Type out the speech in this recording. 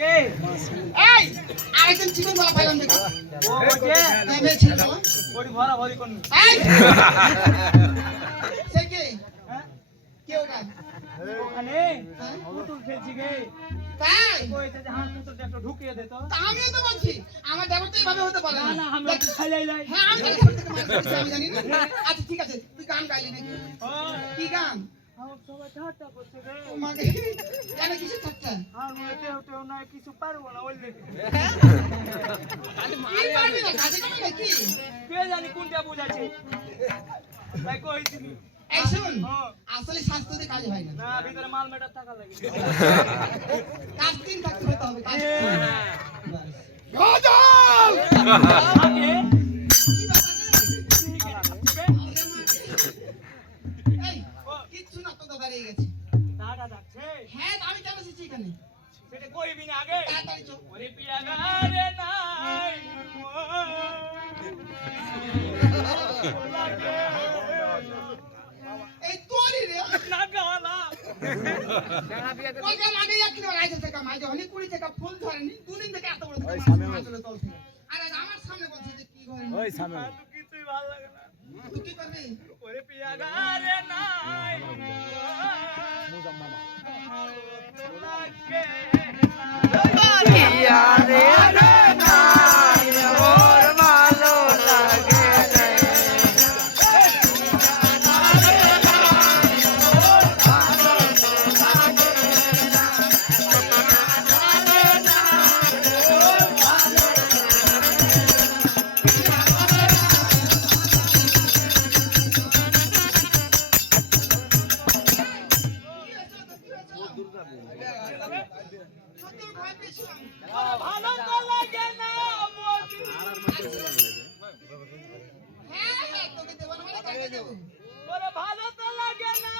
এই আরেকজন চিকন গলা পাইলাম দেখো ও ওকে মেয়ে ছিল না বড়ি ভরা ভরি কোন এই সে কে হ্যাঁ কে ওটা ওখানে পুতুল খেলছি গে তাই কইছে যে হাত পুতুলটা একটু ঢুকিয়ে দে তো তা আমিও তো বলছি আমার দেবর তো এইভাবে হতে পারে না না আমি খাইলাই লাই হ্যাঁ আমি তো ছোট থেকে মানুষ হয়েছি, আমি জানি না আচ্ছা ঠিক আছে তুই গান গাইলি নাকি ও কি গান আমার সবাই ঠাট্টা করছে রে তোমাকে কেন কিছু থাকতা আর মতে হতে না কিছু পারবো না ওই লেগে কি পারবি না কাজে কামে নাকি কে জানি কোনটা বুঝাছে তাই কইছিলি এই শুন হ্যাঁ আসলে স্বাস্থ্যতে কাজ হয় না না ভিতরে মাল মেটার টাকা লাগে কাজ দিন থাকতে হতে হবে কাজ গজল আগে কি ব্যাপার রে? এই কিচ্ছু না তো দাঁড়িয়ে গেছে টাকা যাচ্ছে হ্যাঁ আমি কেন এসেছি এখানে সেটা কইবি না আগে তাড়াতাড়ি চো ওরে পিয়া গারে নাই এই তোরি রে না গালা ওকে লাগে এক কিলো রাইতে থেকে মাই যখন 20 টাকা ফুল ধরেনি দুদিন থেকে এত বড় মাছলে তল থেকে আরে আমার সামনে বলছে যে কি করে ওই সামনে তো কিছুই ভালো লাগে না তুই কি করবি ওরে পিয়া গারে নাই সত্যি ভয় পেয়েছিলাম ভালো তো লাগে না হ্যাঁ তোকে দেবো না মানে কাকে দেবো ওরে ভালো তো লাগে না